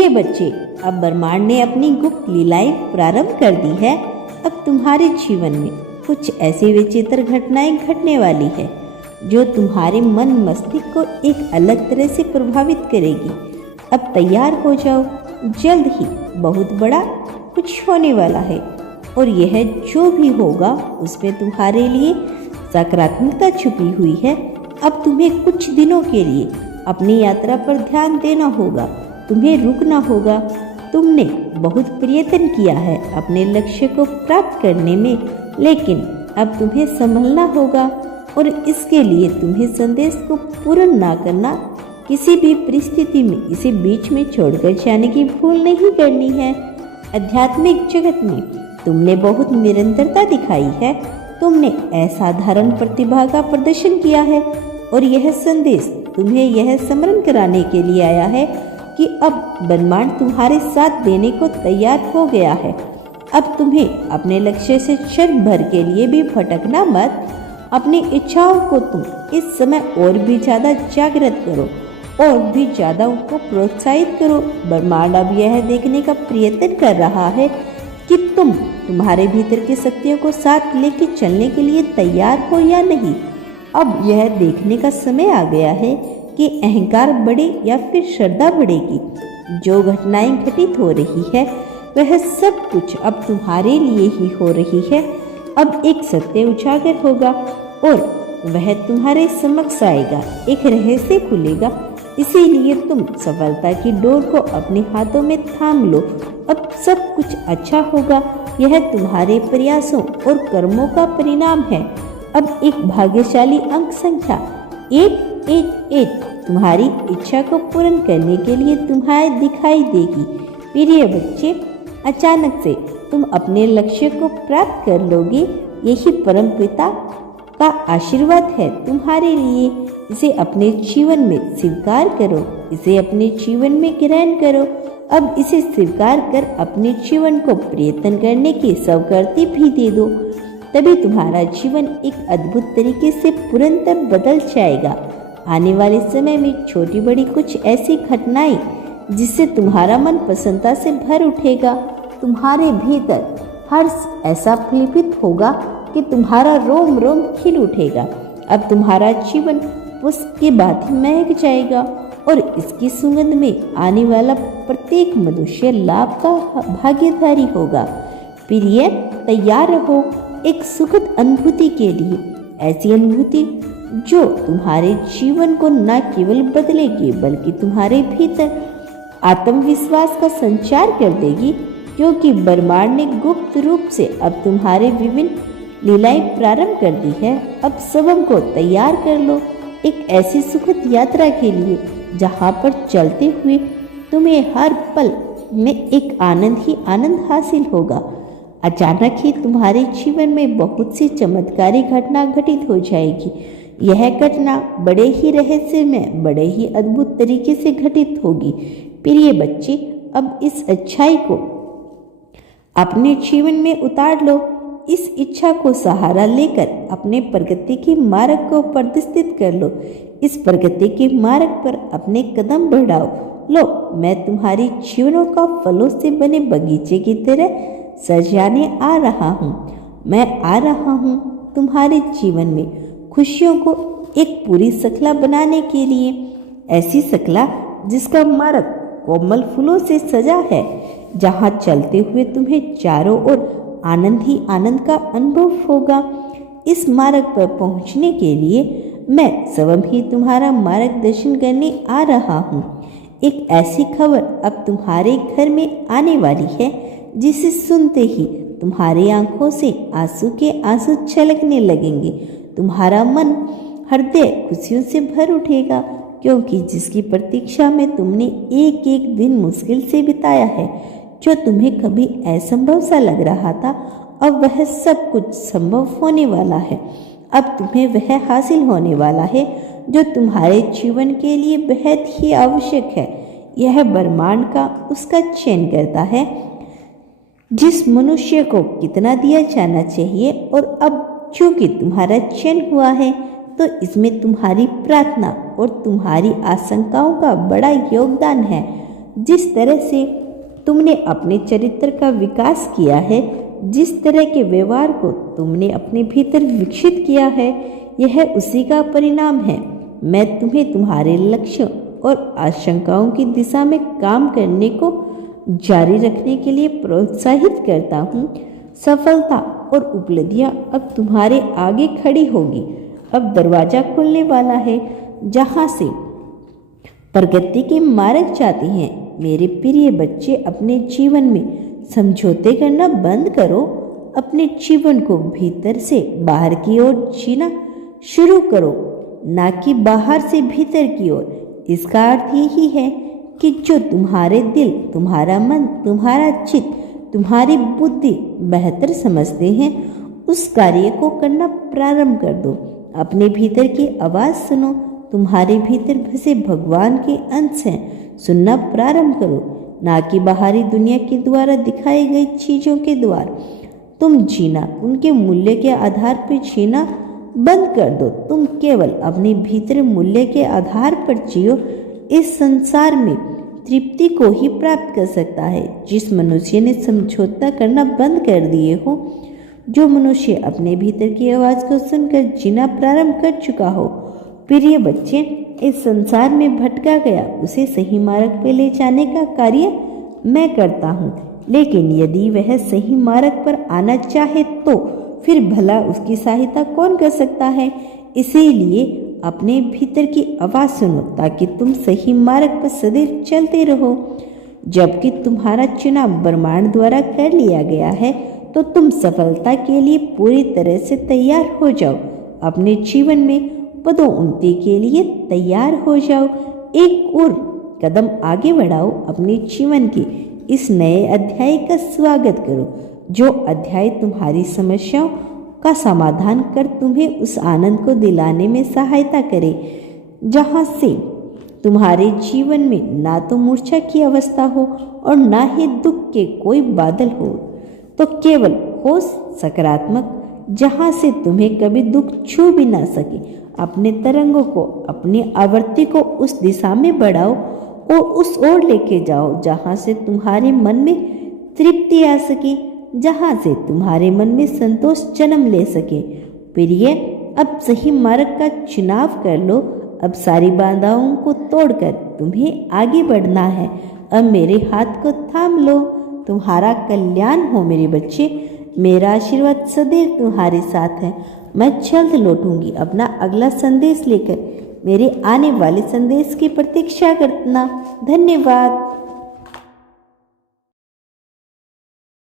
प्रिय बच्चे, अब ब्रह्मांड ने अपनी गुप्त लीलाएं प्रारंभ कर दी है। अब तुम्हारे जीवन में कुछ ऐसी विचित्र घटनाएं घटने वाली है जो तुम्हारे मन मस्तिष्क को एक अलग तरह से प्रभावित करेगी। अब तैयार हो जाओ, जल्द ही बहुत बड़ा कुछ होने वाला है और यह जो भी होगा उसमें तुम्हारे लिए सकारात्मकता छुपी हुई है। अब तुम्हें कुछ दिनों के लिए अपनी यात्रा पर ध्यान देना होगा, तुम्हें रुकना होगा। तुमने बहुत प्रयत्न किया है अपने लक्ष्य को प्राप्त करने में, लेकिन अब तुम्हें संभलना होगा और इसके लिए तुम्हें संदेश को पूर्ण ना करना, किसी भी परिस्थिति में इसे बीच में छोड़कर जाने की भूल नहीं करनी है। आध्यात्मिक जगत में तुमने बहुत निरंतरता दिखाई है, तुमने असाधारण प्रतिभा का प्रदर्शन किया है और यह संदेश तुम्हें यह स्मरण कराने के लिए आया है कि अब ब्रह्मांड तुम्हारे साथ देने को तैयार हो गया है। अब तुम्हें अपने लक्ष्य से क्षण भर के लिए भी भटकना मत। अपनी इच्छाओं को तुम इस समय और भी ज़्यादा जागृत करो और भी ज़्यादा उनको प्रोत्साहित करो। ब्रह्मांड अब यह देखने का प्रयत्न कर रहा है कि तुम तुम्हारे भीतर की शक्तियों को साथ लेके चलने के लिए तैयार हो या नहीं। अब यह देखने का समय आ गया है कि अहंकार बढ़े या फिर श्रद्धा बढ़ेगी। जो घटनाएं घटित हो रही है वह सब कुछ अब तुम्हारे लिए ही हो रही है। अब एक सत्य उजागर होगा और वह तुम्हारे समक्ष आएगा, एक रहस्य खुलेगा। इसीलिए तुम सफलता की डोर को अपने हाथों में थाम लो। अब सब कुछ अच्छा होगा, यह तुम्हारे प्रयासों और कर्मों का परिणाम है। अब एक भाग्यशाली अंक संख्या 111 तुम्हारी इच्छा को पूर्ण करने के लिए तुम्हारे दिखाई देगी। प्रिय बच्चे, अचानक से तुम अपने लक्ष्य को प्राप्त कर लोगे। यही परम पिता का आशीर्वाद है तुम्हारे लिए। इसे अपने जीवन में स्वीकार करो, इसे अपने जीवन में ग्रहण करो। अब इसे स्वीकार कर अपने जीवन को प्रयत्न करने की स्वीकृति भी दे दो, तभी तुम्हारा जीवन एक अद्भुत तरीके से पुरंतर बदल जाएगा। आने वाले समय में छोटी बड़ी कुछ ऐसी घटनाएं जिससे तुम्हारा मन प्रसन्नता से भर उठेगा। तुम्हारे भीतर हर्ष ऐसा फलित होगा कि तुम्हारा रोम रोम खिल उठेगा। अब तुम्हारा जीवन पुष्प के भांति महक जाएगा और इसकी सुगंध में आने वाला प्रत्येक मनुष्य लाभ का भागीदारी होगा। प्रिय, तैयार रहो एक सुखद अनुभूति के लिए, ऐसी अनुभूति जो तुम्हारे जीवन को न केवल बदलेगी बल्कि तुम्हारे भीतर आत्मविश्वास का संचार कर देगी, क्योंकि ब्रह्मांड ने गुप्त रूप से अब तुम्हारे विभिन्न लीलाएं प्रारंभ कर दी है। अब सबों को तैयार कर लो एक ऐसी सुखद यात्रा के लिए जहां पर चलते हुए तुम्हें हर पल में एक आनंद ही आनंद हासिल होगा। अचानक ही तुम्हारे जीवन में बहुत सी चमत्कारी घटना घटित हो जाएगी। यह घटना बड़े ही रहस्यमय, बड़े ही अद्भुत तरीके से घटित होगी। प्रिय बच्चे, अब इस अच्छाई को अपने जीवन में उतार लो। इस इच्छा को सहारा लेकर अपने प्रगति के मार्ग को प्रदर्शित कर लो। इस प्रगति के मार्ग पर अपने कदम बढ़ाओ। लो, मैं तुम्हारी जीवनों का फलों से बने बगीचे की तरह सजाने आ रहा हूँ। मैं आ रहा हूँ तुम्हारे जीवन में खुशियों को एक पूरी श्रृंखला बनाने के लिए, ऐसी श्रृंखला जिसका मार्ग कोमल फूलों से सजा है, जहाँ चलते हुए तुम्हें चारों ओर आनंद ही आनंद का अनुभव होगा। इस मार्ग पर पहुँचने के लिए मैं स्वयं ही तुम्हारा मार्गदर्शन करने आ रहा हूँ। एक ऐसी खबर अब तुम्हारे घर में आने वाली है जिसे सुनते ही तुम्हारी आंखों से आंसू के आंसू छलकने लगेंगे। तुम्हारा मन हृदय खुशियों से भर उठेगा, क्योंकि जिसकी प्रतीक्षा में तुमने एक एक दिन मुश्किल से बिताया है, जो तुम्हें कभी असंभव सा लग रहा था, अब वह सब कुछ संभव होने वाला है। अब तुम्हें वह हासिल होने वाला है जो तुम्हारे जीवन के लिए बेहद ही आवश्यक है। यह ब्रह्मांड का उसका चयन करता है जिस मनुष्य को कितना दिया जाना चाहिए, और अब चूंकि तुम्हारा चयन हुआ है तो इसमें तुम्हारी प्रार्थना और तुम्हारी आशंकाओं का बड़ा योगदान है। जिस तरह से तुमने अपने चरित्र का विकास किया है, जिस तरह के व्यवहार को तुमने अपने भीतर विकसित किया है, यह उसी का परिणाम है। मैं तुम्हें तुम्हारे लक्ष्य और आशंकाओं की दिशा में काम करने को जारी रखने के लिए प्रोत्साहित करता हूँ। सफलता और उपलब्धियाँ अब तुम्हारे आगे खड़ी होगी। अब दरवाजा खुलने वाला है जहाँ से प्रगति के मार्ग जाते हैं। मेरे प्रिय बच्चे, अपने जीवन में समझौते करना बंद करो। अपने जीवन को भीतर से बाहर की ओर जीना शुरू करो, ना कि बाहर से भीतर की ओर। इसका अर्थ यही है कि जो तुम्हारे दिल, तुम्हारा मन, तुम्हारा चित्त, तुम्हारी बुद्धि बेहतर समझते हैं, उस कार्य को करना प्रारंभ कर दो। अपने भीतर की आवाज़ सुनो। तुम्हारे भीतर बसे भगवान के अंश हैं। सुनना प्रारंभ करो, ना कि बाहरी दुनिया के द्वारा दिखाई गई चीज़ों के द्वारा। तुम जीना उनके मूल्य के आधार पर जीना बंद कर दो। तुम केवल अपने भीतर मूल्य के आधार पर जियो। इस संसार में तृप्ति को ही प्राप्त कर सकता है जिस मनुष्य ने समझौता करना बंद कर दिए हो। जो मनुष्य अपने भीतर की आवाज़ को सुनकर जीना प्रारंभ कर चुका हो, प्रिय बच्चे, इस संसार में भटका गया उसे सही मार्ग पर ले जाने का कार्य मैं करता हूँ। लेकिन यदि वह सही मार्ग पर आना चाहे तो फिर भला उसकी सहायता कौन कर सकता है। इसीलिए अपने भीतर की आवाज़ सुनो ताकि तुम सही मार्ग पर सदैव चलते रहो। जबकि तुम्हारा चुनाव ब्रह्मांड द्वारा कर लिया गया है, तो तुम सफलता के लिए पूरी तरह से तैयार हो जाओ। अपने जीवन में पदोन्नति के लिए तैयार हो जाओ। एक और कदम आगे बढ़ाओ। अपने जीवन के इस नए अध्याय का स्वागत करो, जो अध्याय तुम्हारी समस्याओं का समाधान कर तुम्हें उस आनंद को दिलाने में सहायता करे जहाँ से तुम्हारे जीवन में ना तो मूर्छा की अवस्था हो और ना ही दुख के कोई बादल हो, तो केवल हो सकारात्मक, जहाँ से तुम्हें कभी दुख छू भी ना सके। अपने तरंगों को, अपनी आवृत्ति को उस दिशा में बढ़ाओ और उस ओर लेके जाओ जहाँ से तुम्हारे मन में तृप्ति आ सके, जहाँ से तुम्हारे मन में संतोष जन्म ले सके। प्रिय, अब सही मार्ग का चुनाव कर लो। अब सारी बाधाओं को तोड़कर तुम्हें आगे बढ़ना है। अब मेरे हाथ को थाम लो। तुम्हारा कल्याण हो मेरे बच्चे। मेरा आशीर्वाद सदैव तुम्हारे साथ है। मैं जल्द लौटूंगी अपना अगला संदेश लेकर। मेरे आने वाले संदेश की प्रतीक्षा करना। धन्यवाद।